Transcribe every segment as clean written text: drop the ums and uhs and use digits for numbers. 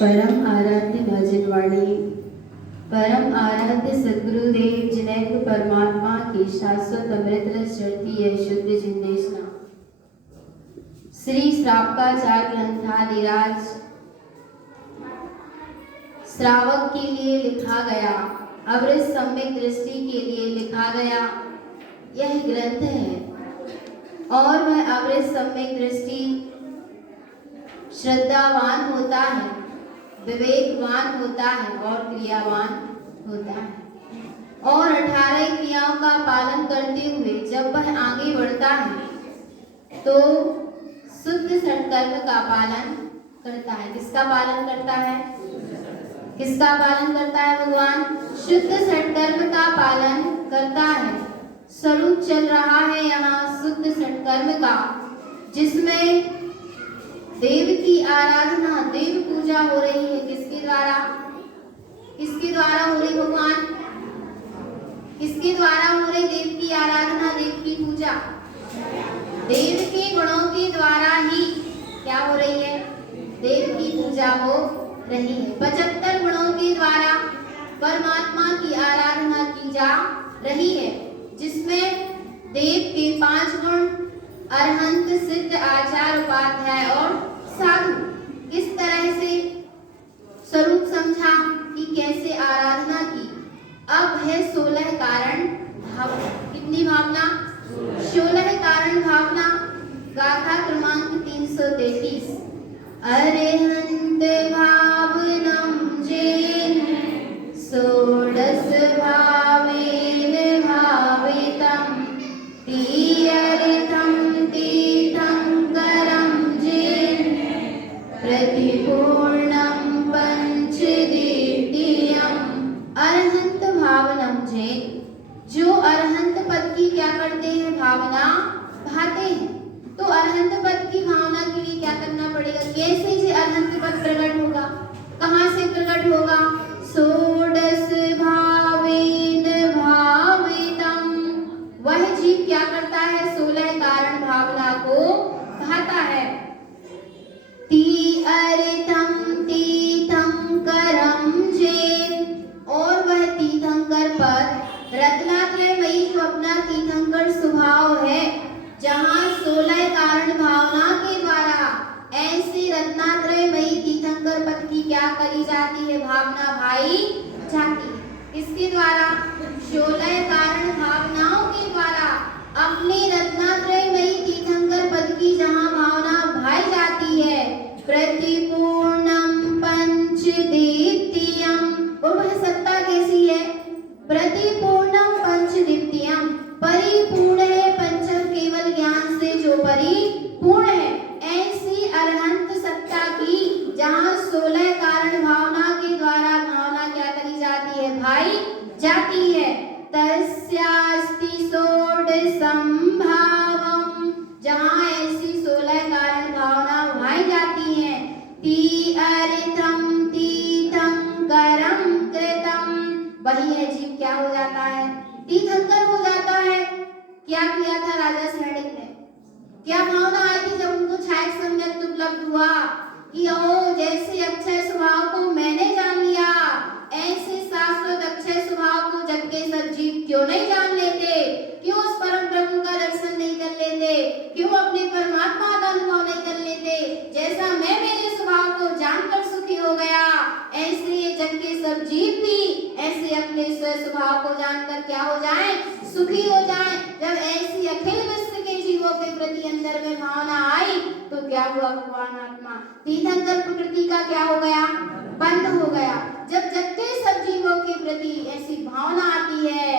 परम आराध्य भजनवाणी, परम आराध्य सद्गुरुदेव जिनेन्द्र परमात्मा की शाश्वत अमृत रस चढ़ती है शुद्ध जिंदेशना। श्री श्रावकाचार्य ग्रंथादिराज श्रावक के लिए लिखा गया, अमृत सम्यक दृष्टि के लिए लिखा गया यह ग्रंथ है। और वह अमृत सम्यक दृष्टि श्रद्धावान होता है, विवेकवान होता है और क्रियावान होता है। और 18 क्रियाओं का पालन करते हुए जब वह आगे बढ़ता है तो शुद्ध सत्कर्म का पालन करता है। किसका पालन करता है? किसका पालन करता है भगवान? शुद्ध सत्कर्म का पालन करता है। स्वरूप चल रहा है यहाँ शुद्ध सत्कर्म का, जिसमें देव की आराधना, देव पूजा हो रही है। किसके द्वारा? किसके द्वारा हो रही भगवान? किसके द्वारा हो रही देव की आराधना, देव की पूजा? देव के गुणों के द्वारा ही क्या हो रही है? देव की पूजा हो रही है। 75 गुणों के द्वारा परमात्मा की आराधना की जा रही है, जिसमें देव के 5 गुण अरहंत, सिद्ध, आचार, उपाध्याय और साधु। किस तरह से स्वरूप समझा कि कैसे आराधना की। अब है 16 कारण भावना। कितनी भावना? 16 कारण भावना। गाथा क्रमांक 333। अरहंत भावनम जैन षोडश भावेन भावितम तीर्थम तीर्थंकरम जैन प्रतिपूर्णम पंचद्वितीयम। अरहंत भावनम जैन, जो अरहंत पद की क्या करते हैं? भावना, भात अरहंत पद की भावना के लिए क्या करना पड़ेगा? कैसे ये अरहंत पद प्रकट होगा? कहाँ से प्रकट होगा? षोडश भावेन भावितम। वह जीव क्या करता है? 16 कारण भावना को कहता है। तीर्थम तीर्थंकरम जेत, और वह तीर्थंकर पद रत्नात्रयमयी जो अपना तीर्थंकर स्वभाव है, जहाँ 16 कारण भावना के द्वारा ऐसे रत्नात्रयमयी तीर्थंकर पद की क्या करी जाती है? भावना भाई जाती है। इसके द्वारा 16 कारण भावनाओं के द्वारा अपने रत्नात्रयमयी तीर्थंकर पद की जहाँ भावना भाई जाती है, प्रतिपूर्णम पंचदीप्तियम, और वह सत्ता कैसी है? प्रतिपूर्णम पंचदीप्तियम, परिपूर्ण है पंचम केवल ज्ञान से जो परिपूर्ण है। ऐसी अरहंत सत्ता की जहाँ 16 कारण भावना के द्वारा भावना क्या करी जाती है? भाई जाती है। तस्यास्ति षोडशम भावम, जहाँ ऐसी 16 कारण भावना भाई जाती है। तीर्थम तीर्थंकरम कृतम, वही है जीव क्या हो जाता है? तीर्थंकर हो जाता है। क्या किया था राजा शरणिक ने? क्या भावना आई थी जब उनको छायक सम्यक उपलब्ध हुआ कि ओ जैसे अक्षय स्वभाव को मैंने जान लिया, ऐसे शाश्वत अक्षय स्वभाव को जग के सब जीव क्यों नहीं जान लेते? क्यों उस परम प्रभु का दर्शन नहीं कर लेते? क्यों अपने परमात्मा का अनुभव नहीं कर लेते? जैसा मैं मेरे स्वभाव को जानकर सुखी हो गया, ऐसे ये जग के सब जीव भी ऐसे अपने स्वभाव को जानकर क्या हो जाएं? सुखी हो जाएं। जब ऐसी अखिल विश्व के जीवों के प्रति अंदर में भावना आई तो क्या हुआ? भगवान आत्मा तीर्थंकर प्रकृति का क्या हो गया? बंद हो गया। जब जग के सब जीवों के प्रति ऐसी भावना आती है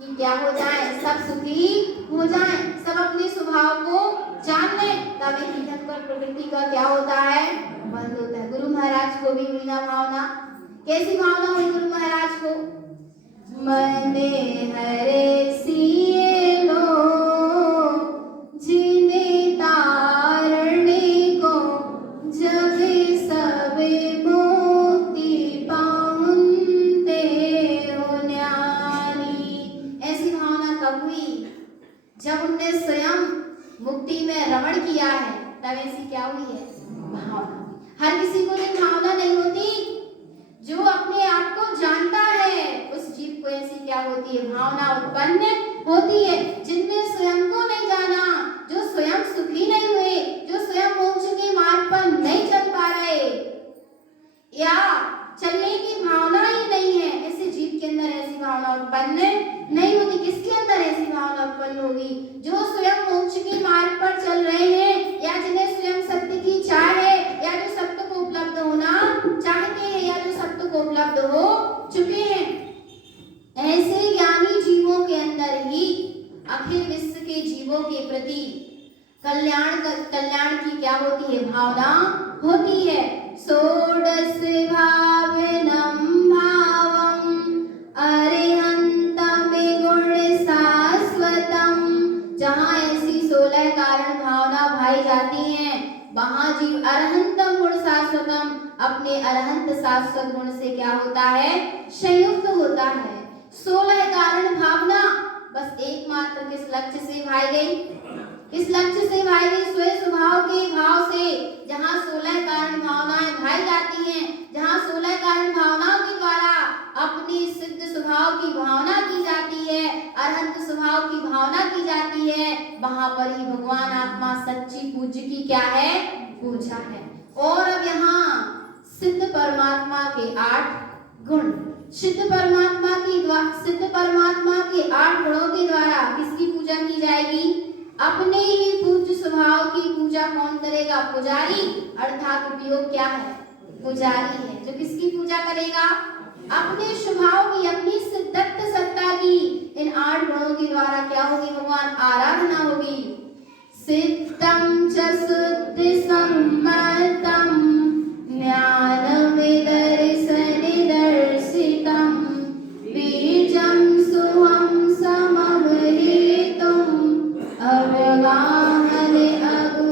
कि क्या हो जाए? सब सुखी हो जाए, सब अपने स्वभाव को जान ले, तब तीर्थंकर प्रकृति का क्या होता है? बंद होता है। गुरु महाराज को भी हुई ना भावना? कैसी भावना हुई गुरु महाराज को? मने हरे सिए लो जिने तारणे को, जब सबे मुक्ति पाउनते हो न्यारी। ऐसी भावना कब हुई? जब उनने स्वयं मुक्ति में रमण किया है, तब ऐसी क्या हुई है? भावना। हर किसी को ये भावना नहीं होती। जो अपने आप को जानता है उस जीव को ऐसी क्या होती है? भावना उत्पन्न होती है। जिनने स्वयं को नहीं जाना, जो स्वयं सुखी नहीं हुए, जो स्वयं मोक्ष के मार्ग पर नहीं चल पा रहे या चलने की भावना ही नहीं है, ऐसे जीव के अंदर ऐसी भावना उत्पन्न नहीं होती। किसके अंदर ऐसी भावना उत्पन्न होगी? जो स्वयं मोक्ष के मार्ग पर चल रहे हैं, या जिन्हें स्वयं सत्य की चाह है, या जो सत्य को उपलब्ध होना चाहते हैं, या जो सत्य को उपलब्ध हो चुके हैं। ऐसे ज्ञानी जीवों के अंदर ही अखिल विश्व के जीवों के प्रति कल्याण की क्या होती है? भावना होती है। षोडश भावनम भावम अरिहंतम गुण शाश्वतम, जहाँ ऐसी 16 कारण भावना भाई जाती हैं, वहाँ जीव अरहंतम गुण शाश्वतम अपने अरहंत शाश्वत गुण से क्या होता है? संयुक्त होता है। 16 कारण भावना बस एकमात्र किस लक्ष्य से भाई गई? इस लक्ष्य से भाई गई स्वयं स्वभाव के भाव से। जहाँ 16 कारण भावनाएं भाई जाती हैं, जहाँ 16 कारण भावनाओं के द्वारा अपनी सिद्ध स्वभाव की भावना की जाती है, अरहंत स्वभाव की भावना की जाती है, वहाँ पर ही भगवान आत्मा सच्ची पूज्य की क्या है? पूजा है। और अब यहाँ सिद्ध परमात्मा के 8 गुण, सिद्ध परमात्मा के 8 गुणों के द्वारा किसकी पूजा की जाएगी? अपने ही पूज्य स्वभाव की पूजा कौन करेगा? पुजारी, अर्थात उपयोग क्या है? पुजारी है। जो किसकी पूजा करेगा? अपने स्वभाव की, अपनी सिद्धत्व सत्ता की इन 8 गुणों के द्वारा क्या होगी? भगवान आराधना होगी। सिद्धम च शुद्धि सम्मतम ज्ञानम दर्शन दर्शितम बीजम सुहम समवेतुम अवगाहने अगुणोपगम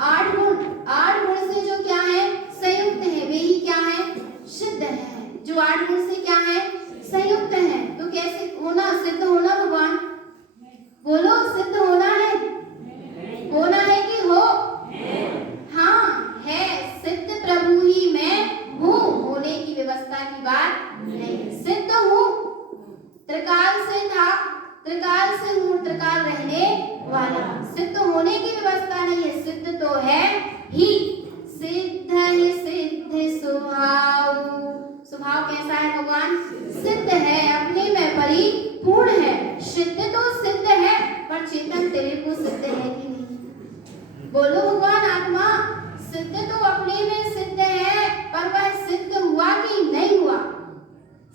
आठ गुण से जो क्या है संयुक्त है वे ही क्या है सिद्ध है। जो 8 गुण से क्या है संयुक्त है। तो कैसे होना सिद्ध होना भगवान बोलो सिद्ध होना है कि हो हाँ है सिद्ध प्रभु ही मैं हूँ। होने की व्यवस्था की बात नहीं। सिद्ध हूँ त्रिकाल से था त्रिकाल से हूँ त्रिकाल रहने वाला। सिद्ध होने की व्यवस्था नहीं है सिद्ध तो है ही। सिद्ध स्वभाव स्वभाव कैसा है भगवान सिद्ध है अपने में परिपूर्ण है। सिद्ध तो सिद्ध है पर चेतन तेरे को सिद्ध है कि नहीं। बोलो भगवान आत्मा सिद्ध तो अपने में सिद्ध है पर वह सिद्ध हुआ कि नहीं हुआ।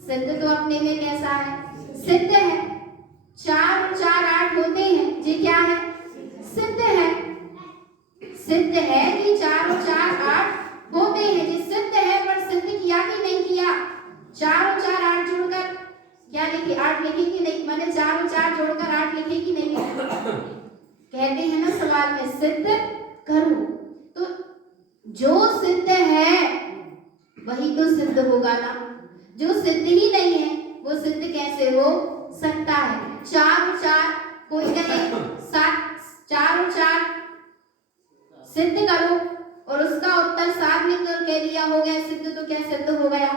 सिद्ध तो अपने में कैसा है सिद्ध है। 4 और 4 8 होते हैं जी क्या है सिद्ध है। सिद्ध है कि 4 और 4 8 होते हैं जी सिद्ध है पर सिद्ध किया कि नहीं किया। 4 और 4 8 जोड़कर क्या लिखी 8 लिखी कि नहीं मैंने 4 और 4 जोड़कर 8 लिखी कि नहीं कहते हैं ना सवाल में सिद्ध करो। तो जो सिद्ध है वही तो सिद्ध होगा ना। जो सिद्ध ही नहीं है वो सिद्ध कैसे हो सकता है। 4 और 4 कोई कहे 4 और 4 सिद्ध करो और उसका उत्तर 7 लिखकर कह दिया हो गया सिद्ध। तो क्या सिद्ध हो गया।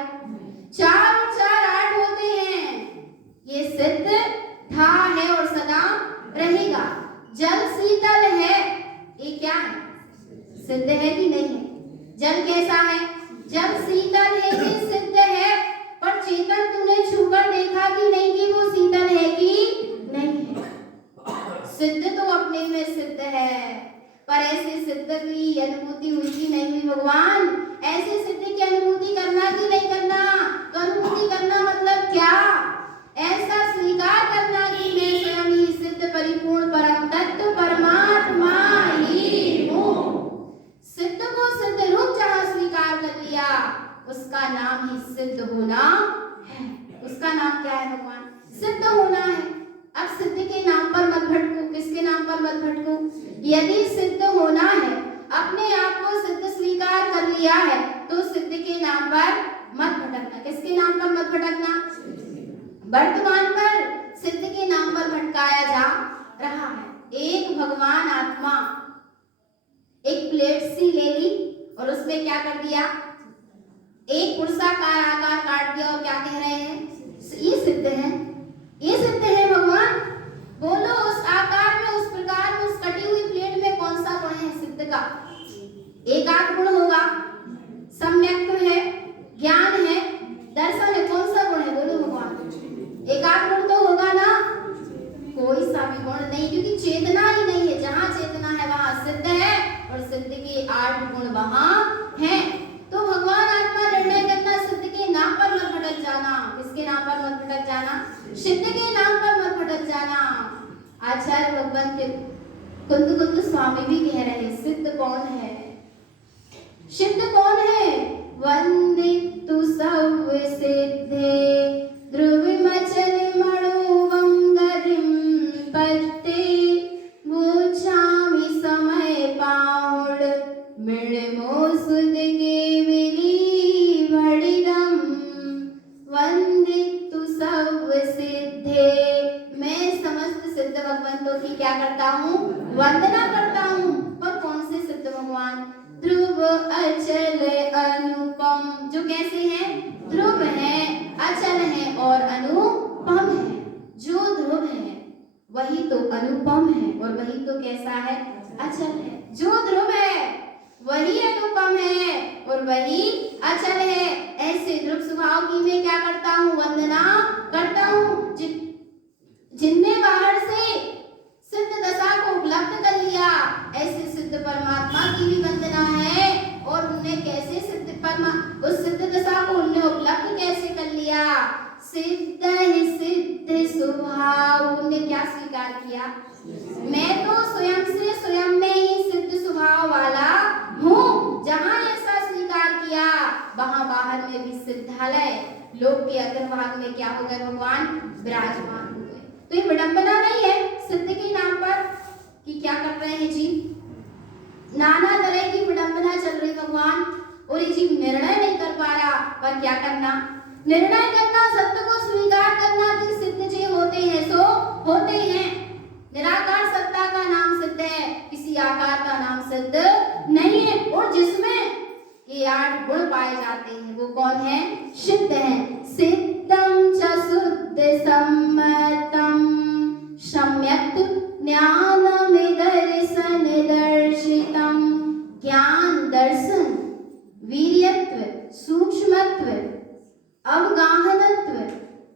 4 और 4 8 होते हैं ये सिद्ध था है और सदा रहेगा। जल शीतल है ये क्या है सिद्ध है कि नहीं है। जल कैसा है जल शीतल है कि सिद्ध है पर चेतन तूने छूकर देखा कि नहीं कि वो शीतल है कि नहीं है। सिद्ध तो अपने में सिद्ध है पर ऐसे सिद्ध की अनुभूति हुई कि नहीं हुई भगवान। ऐसे सिद्ध की अनुभूति करना कि नहीं करना। तो अनुभूति करना मतलब क्या ऐसा स्वीकार करना कि मैं स्वयं ही सिद्ध परिपूर्ण परम तत्व परमात्मा ही हूँ। सिद्ध को सिद्ध रूप जहाँ स्वीकार कर लिया उसका नाम ही सिद्ध होना है। उसका नाम क्या है भगवान सिद्ध होना है। अब सिद्ध के नाम पर मत भटको। किसके नाम पर मत भटको। यदि सिद्ध होना है अपने आप को सिद्ध स्वीकार कर लिया है तो सिद्ध के नाम पर मत भटकना। किसके नाम पर मत भटकना वर्तमान पर सिद्ध के नाम पर भटकाया जा रहा है। एक भगवान आत्मा एक प्लेट सी ले ली और उसमें क्या कर दिया एक पुरुषाकार आकार काट दिया और क्या कह रहे हैं ये सिद्ध है ये सिद्ध है भगवान। बोलो उस आकार में उस प्रकार में उस कटी हुई प्लेट में कौन सा गुण है सिद्ध का। एक आध गुण होगा सम्यक्त्व है ज्ञान है दर्शन है। कौन सा गुण है बोलो भगवान। एक आध गुण तो होगा ना कोई सा भी गुण नहीं क्योंकि चेतना ही नहीं है। जहाँ चेतना है वहाँ सिद्ध है और सिद्ध के 8 गुण वहाँ हैं। तो भगवान आत्मा निर्णय करना सिद्ध के नाम पर मत भटक जाना। किसके नाम पर मत भटक जाना सिद्ध के नाम पर मत भटक जाना। आचार्य भगवान के कुंद स्वामी भी कह रहे हैं सिद्ध कौन है सिद्ध कौन है। वंदितु सर्व सिद्धे ध्रुवमचल मणोवं गरिं पत्ते मुछामि समय पाहुड मिणमोसुदगे विली भड़िदम। वंदितु सर्व सिद्धे मैं समस्त सिद्ध भगवंतों की क्या करता हूँ वंदना करता हूँ। पर कौन से सिद्ध भगवान ध्रुव अचल अनुपम जो कैसे हैं ध्रुव है अचल है और अनुपम है। जो ध्रुव है वही तो अनुपम है और वही तो कैसा है अचल है। जो ध्रुव है वही अनुपम है और वही अचल है। ऐसे ध्रुव स्वभाव की मैं क्या करता हूँ वंदना करता हूँ। जिनने बाहर से सिद्ध दशा को उपलब्ध कर लिया ऐसे सिद्ध परमात्मा की भी वंदना है। और उन्हें कैसे सिद्ध उस सिद्ध दशा को उन्हें उपलब्ध कैसे कर लिया सिद्ध ही सिद्ध स्वभाव। उन्हें क्या स्वीकार किया मैं तो स्वयं से स्वयं में ही सिद्ध स्वभाव वाला हूँ। जहाँ ऐसा स्वीकार किया वहाँ बाहर में भी सिद्धालय लोक के अग्रभाग में क्या हो गए भगवान विराजमान हो गए। तो ये विडंबना नहीं है सिद्ध के नाम पर कि क्या कर रहे हैं जी नाना तरह की विडंबना चल रही भगवान, और ये जीव निर्णय नहीं कर पा रहा। पर क्या करना? निर्णय करना, सत्य को स्वीकार करना कि सिद्ध जीव होते हैं सो होते हैं। निराकार सत्ता का नाम सिद्ध है, किसी आकार का नाम सिद्ध नहीं है। और जिसमें ये 8 गुण पाए जाते हैं वो कौन है? सिद्ध है। सिद्धं च शुद्ध सम्मतं सम्यक् ज्ञानमिदर्शन दर्शितं। ज्ञान, दर्शन, वीर्यत्व, सूक्ष्मत्व, अवगाहनत्व,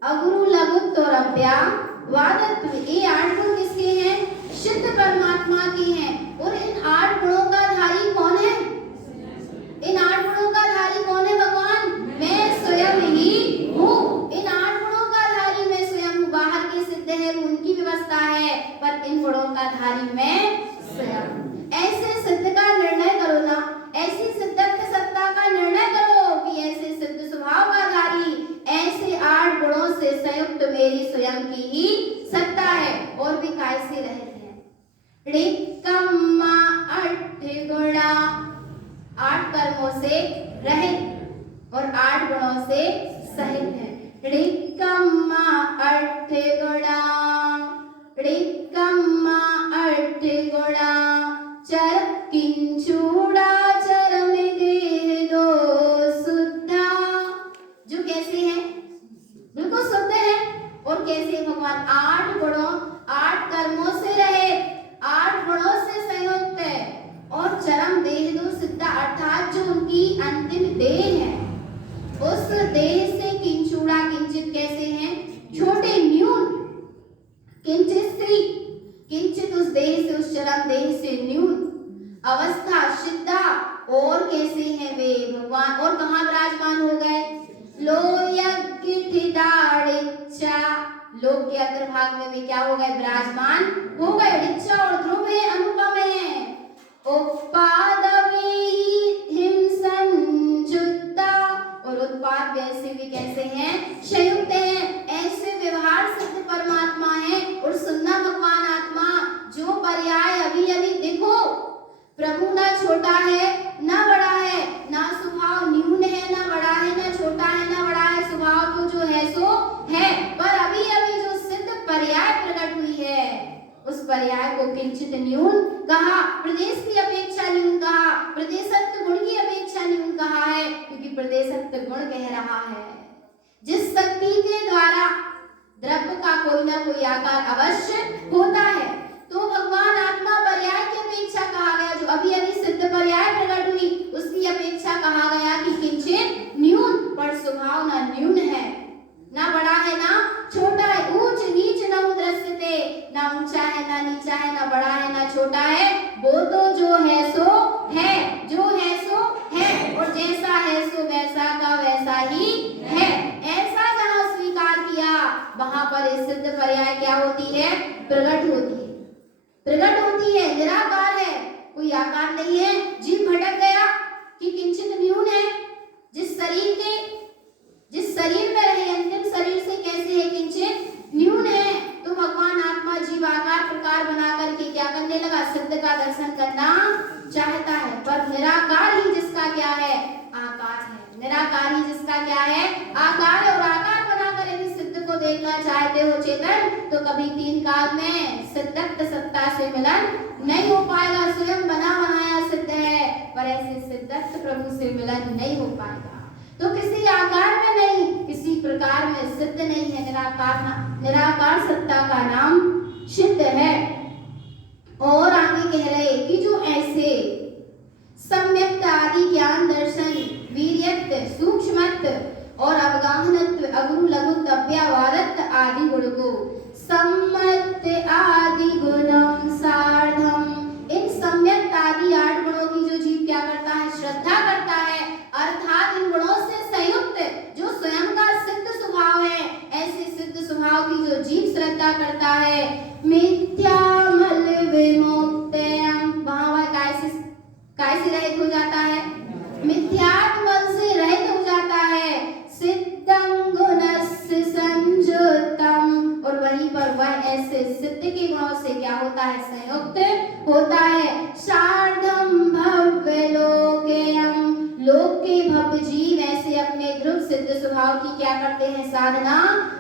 अगुरु लघुत्व और अव्यावादत्व, ये 8 गुण किसके हैं? सिद्ध परमात्मा के हैं। और इन 8 गुणों का धारी कौन है? इन 8 गुणों का धारी कौन है भगवान? मैं स्वयं ही हूँ। इन 8 गुणों का धारी मैं स्वयं हूँ। बाहर के सिद्ध है वो उनकी व्यवस्था है, पर इन गुणों का धारी मैं स्वयं। ऐसे सिद्ध का निर्णय करो ना, ऐसी सिद्धत्व सत्ता का निर्णय करो कि ऐसे सिद्ध स्वभाव का धारी, ऐसे 8 गुणों से संयुक्त मेरी स्वयं की ही सत्ता है। और भी कैसे रहते हैं? ऋक्कम्मा 8 गुणा, 8 कर्मों से रहित और 8 गुणों से सहित है। ऋक्कम्मा 8 गुणा, ऋक्कम्मा 8 गुणा, चर किंचूड़ा चरम देह दो शुद्धा। जो कैसे है? बिल्कुल शुद्ध है। और कैसे भगवान? 8 गुणों, 8 कर्मों से रहे, 8 गुणों से संयुक्त है। और चरम देह दो सिद्धा, अर्थात जो उनकी अंतिम देह है, उस देह से किंचूड़ा, किंचित कैसे हैं? छोटे, न्यून। किंचित स्त्री, किंचित उस देह से, उस चरम देह से न्यून अवस्था, सिद्धा। और कैसे हैं वे भगवान? और कहाँ विराजमान हो गए? लोयज्ञिठिदाड़िच्चा, लोक के अग्रभाग में वे क्या हो गए? विराजमान हो गए। ऋचा और ध्रुव है, अनुपम है। उत्पादवी हिंसन जुत्ता, और उत्पाद वैसे भी कैसे हैं? संयुक्त हैं। ऐसे व्यवहार सिद्ध परमात्मा है। और सुनना भगवान आत्मा, जो पर्याय अभी अभी देखो, प्रभु ना छोटा है ना बड़ा है, ना स्वभाव न्यून है ना बड़ा है, ना छोटा है ना बड़ा है, स्वभाव तो जो है सो है। पर अभी अभी जो सिद्ध पर्याय प्रकट हुई है, उस पर्याय को किंचित न्यून कहा, प्रदेश की अपेक्षा न्यून कहा, प्रदेशत्व गुण की अपेक्षा न्यून कहा है, क्योंकि प्रदेशत्व गुण कह रहा है जिस शक्ति के द्वारा द्रव्य का कोई ना कोई आकार अवश्य होता है। तो भगवान आत्मा पर्याय की अपेक्षा कहा गया, जो अभी अभी सिद्ध पर्याय प्रकट हुई उसकी अपेक्षा कहा गया कि किंचित न्यून। पर स्वभाव ना न्यून है, ना बड़ा है ना छोटा है, ऊंच नीच न दृश्यते, ना ऊंचा है ना नीचा है, ना बड़ा है ना छोटा है, वो तो जो है सो है, जो है सो है। और जैसा है सो वैसा का वैसा ही है। ऐसा जहाँ स्वीकार किया, वहां पर सिद्ध पर्याय क्या होती है? प्रकट होती है। प्रकट होती है, निराकार है, कोई आकार नहीं है। जीव भटक गया कि किंचित न्यून है। जिस शरीर में रहे, अंतिम शरीर से कैसे है? किंचित न्यून है। तो भगवान आत्मा जीव आकार प्रकार बना करके क्या करने लगा? सिद्ध का दर्शन करना चाहता है। पर निराकार ही जिसका क्या है? आकार है। निराकार ही जिसका क्या है? आकार है। और आकार बनाकर यदि सिद्ध को देखना चाहते हो चेतन, तो कभी 3 काल में सिद्धत्व सत्ता से मिलन नहीं हो पाएगा। स्वयं बना बनाया सिद्ध है, पर ऐसे सिद्धत्व प्रभु से मिलन नहीं हो पाएगा। तो किसी आकार में नहीं, किसी प्रकार में सिद्ध नहीं है। निराकार सत्ता का नाम सिद्ध है। और आगे कह रहे कि जो ऐसे सम्यक्त आदि ज्ञान, दर्शन, वीर्यत्व, सूक्ष्मत्व और अवगाहनत्व, अगुरु लघुत्व, अव्यावादत्व आदि गुण को सम्मत आदि गुणम सार्धम, इन सम्यक्त आदि 8 गुणों की जो जीव क्या करता है? श्रद्धा करता है। अर्थात इन गुणों से संयुक्त जो स्वयं का सिद्ध स्वभाव है, ऐसे सिद्ध स्वभाव की जो जीव श्रद्धा करता है, मिथ्यामल विमुक्तयम, वहां वह कैसे रहित हो जाता है? मिथ्यात्मल से रहित हो जाता है। सिद्धं गुणस्य संयुक्तम, और वहीं पर वह ऐसे सिद्ध के गुणों से क्या होता है? संयुक्त होता है। सार्धम स्वभाव की क्या करते हैं, साधना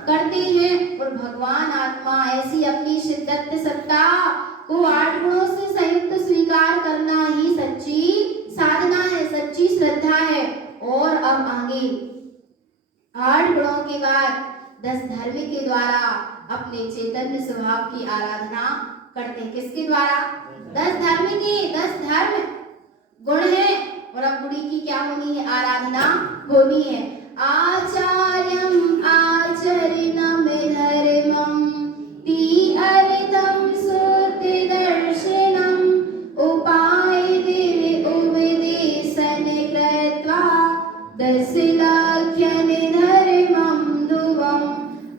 करते हैं। और भगवान आत्मा ऐसी अपनी शिद्दत सत्ता को 8 गुणों से संयुक्त स्वीकार करना ही सच्ची साधना है, सच्ची श्रद्धा है। और अब आगे 8 गुणों के बाद 10 धर्म के द्वारा अपने चैतन्य स्वभाव की आराधना करते हैं। किसके द्वारा? 10 धर्म की, 10 धर्म गुण है। और अब गुणी की क्या होनी है, आराधना होनी है। आचार्यम आचरणम धर्मम ती अर्थम सुति दर्शनम उपाय दिव्य उपदेशन कृत्वा दशलाख्यन धर्मम ध्रुवम।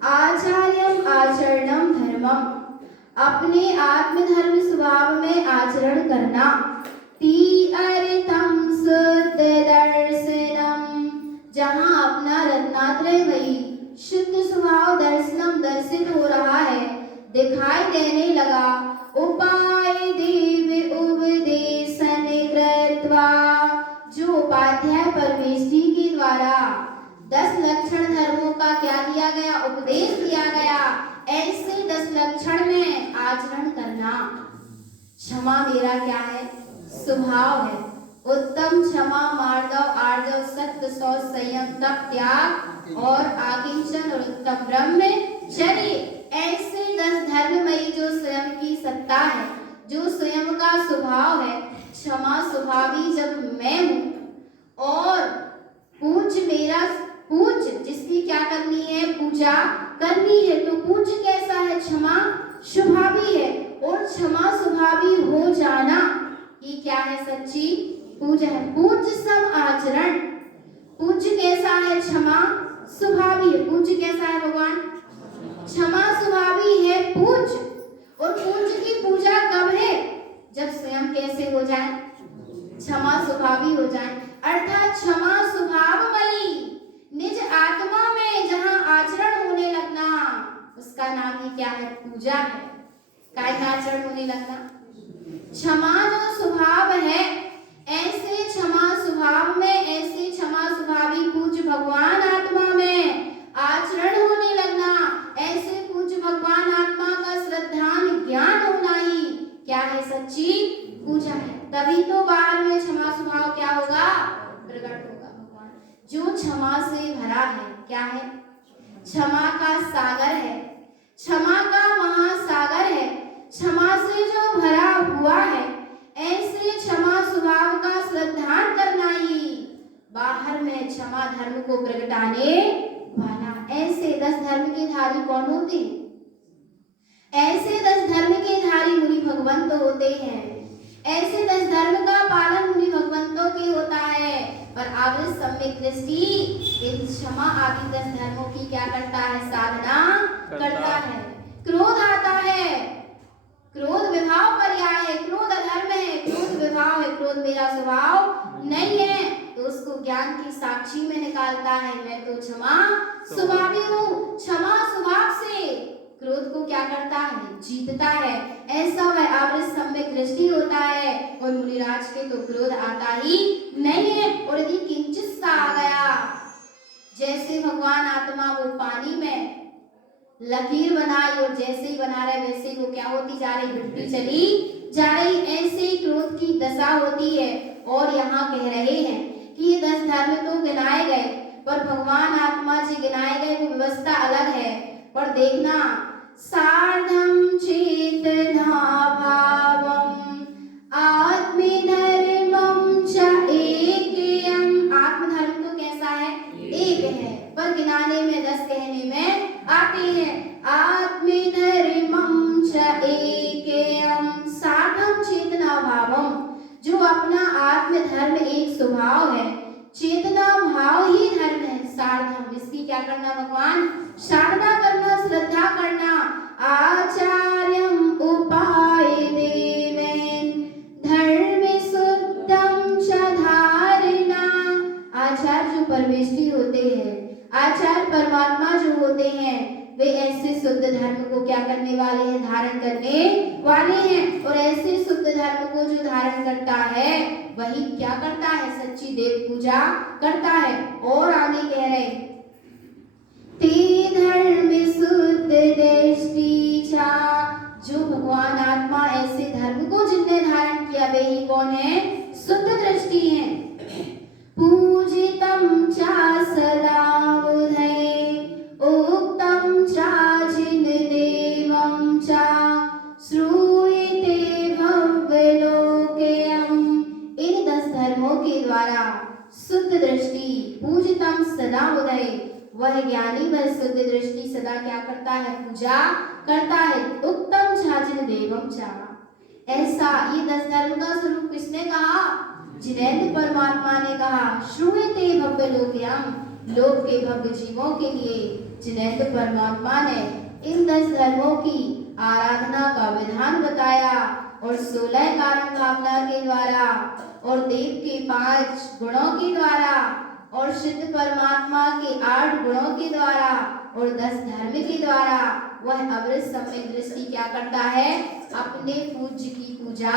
आचार्यम आचरणम धर्मम, अपने आत्मधर्म स्वभाव में आचरण करना। ती अर्थम शुद्ध दर्शनम, जहाँ अपना रत्नात्रयमयी शुद्ध स्वभाव दर्शनम दर्शित हो रहा है, दिखाई देने लगा। उपाय दिव्य उपदेशन कृत्वा, जो उपाध्याय परमेष्ठी के द्वारा 10 लक्षण धर्मों का क्या दिया गया, उपदेश दिया गया, ऐसे 10 लक्षण में आचरण करना। क्षमा मेरा क्या है, स्वभाव है। उत्तम क्षमा, मार्दव, आर्जव, सत्य, शौच, संयम, तप, त्याग और आकिंचन और उत्तम ब्रह्मचर्य, ऐसे 10 धर्ममयी जो स्वयं की सत्ता है, जो स्वयं का स्वभाव है। क्षमा स्वभावी जब मैं हूँ और पूज्य मेरा पूज्य, जिसकी क्या करनी है, पूजा करनी है। तो पूज्य कैसा है, क्षमा स्वभावी है। और क्षमा स्वभावी हो जाना ये क्या है, सच्ची पूजा है। पूज्य सम आचरण, पूज्य कैसा है, क्षमा स्वभावी है। पूज्य कैसा है भगवान, क्षमा स्वभावी है पूज्य। और पूज्य की पूजा कब है, जब स्वयं कैसे हो जाए, क्षमा स्वभावी हो जाए। अर्थात क्षमा स्वभावमयी निज आत्मा में जहाँ आचरण होने लगना, उसका नाम ही क्या है, पूजा है। काय का आचरण होने लगना, क्षमा जो स्वभाव है, ऐसे क्षमा स्वभाव में, ऐसे क्षमा स्वभावी पूज्य भगवान आत्मा में आचरण होने लगना। ऐसे पूज्य भगवान आत्मा का श्रद्धान ज्ञान होना ही क्या है, सच्ची पूजा है। तभी तो बाहर में क्षमा स्वभाव क्या होगा, प्रकट होगा। भगवान जो क्षमा से भरा है, क्या है, क्षमा का सागर है, क्षमा का महासागर है। क्षमा से जो भरा हुआ है, ऐसे क्षमा स्वभाव का श्रद्धान करना ही बाहर में क्षमा धर्म को प्रगटाने वाला। ऐसे 10 धर्म के धारी कौन होते हैं? ऐसे 10 धर्म के धारी मुनि भगवंत होते हैं। ऐसे 10 धर्म का पालन मुनि भगवंतों के होता है। पर आवृत सम्यक दृष्टि इन क्षमा आदि 10 धर्मों की क्या करता है, साधना करता है। क्रोध आता है, क्रोध विभाव पर्याय है, क्रोध अधर्म है, क्रोध विभाव है, क्रोध मेरा स्वभाव नहीं है। तो उसको ज्ञान की साक्षी में निकालता है, मैं तो क्षमा स्वभावी हूँ। क्षमा स्वभाव से क्रोध को क्या करता है, जीतता है। ऐसा वह आवृत सम्यक दृष्टि होता है। और मुनिराज के तो क्रोध आता ही नहीं है। और यदि किंचित सा आ गया, जैसे भगवान आत्मा वो पानी में लकीर बनाई और जैसे ही बना रहे वैसे ही वो क्या होती जा रही, बढ़ती चली जा रही। ऐसे ही क्रोध की दशा होती है। और यहाँ कह रहे हैं कि ये 10 धर्म तो गिनाए गए, पर भगवान आत्मा जी गिनाए गए, वो व्यवस्था अलग है। पर देखना, सार्धम चेतना भावम आत्मधर्मम च एकयम। आत्मधर्म तो कैसा है, एक है, पर गिनाने में 10 कहने में आते हैं। आत्मधर्मम च एकयम सार्धम चेतना भावम, जो अपना आत्मधर्म एक स्वभाव है, चेतना भाव ही धर्म है। सार्धम, इसकी क्या करना भगवान, साधना करना, श्रद्धा करना। आचार्यम उपाय देवेन धर्म शुद्धम च धारणा। आचार्य जो परमेष्ठी होते हैं, आचार्य परमात्मा जो होते हैं, वे ऐसे शुद्ध धर्म को क्या करने वाले हैं, धारण करने वाले हैं। और ऐसे शुद्ध धर्म को जो धारण करता है, वही क्या करता है, सच्ची देव पूजा करता है। और आगे कह रहे, धर्म शुद्ध दृष्टि छा। जो भगवान आत्मा ऐसे धर्म को जिनने धारण किया वे ही कौन है? शुद्ध दृष्टि है। पूजितं च सदा बुधै उक्तं च जिनदेवं च श्रूयते भव्यलोकेयम्। इन 10 धर्मों के द्वारा शुद्ध दृष्टि पूजितम सदा बुधै, वह ज्ञानी वह शुद्ध दृष्टि सदा क्या करता है? पूजा करता है। उत्तम छाजिन देवम चा, ऐसा ये 10 धर्म का स्वरूप किसने कहा? जिनेन्द्र परमात्मा ने कहा। श्रूयते भव्य लोकयम, लोक के भव्य जीवों के लिए जिनेन्द्र परमात्मा ने इन 10 धर्मों की आराधना का विधान बताया और 16 कारण भावना के द्वारा और देव के 5 गुणों के द्वारा और शुद्ध परमात्मा के 8 गुणों के द्वारा और 10 धर्म के द्वारा वह अमृत सम्यक दृष्टि क्या करता है? अपने पूज्य की पूजा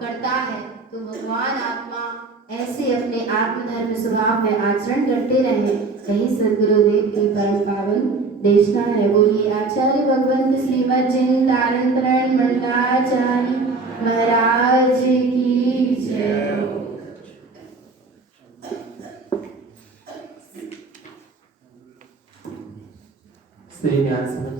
करता है। तो भगवान आत्मा ऐसे अपने आत्मधर्म स्वभाव में आचरण करते रहे, यही सद्गुरुदेव की परम पावन देशना है। बोलिए आचार्य भगवंत श्रीमद जिनतारण मंडलाचार्य महाराज की जय। श्री ज्ञान समझ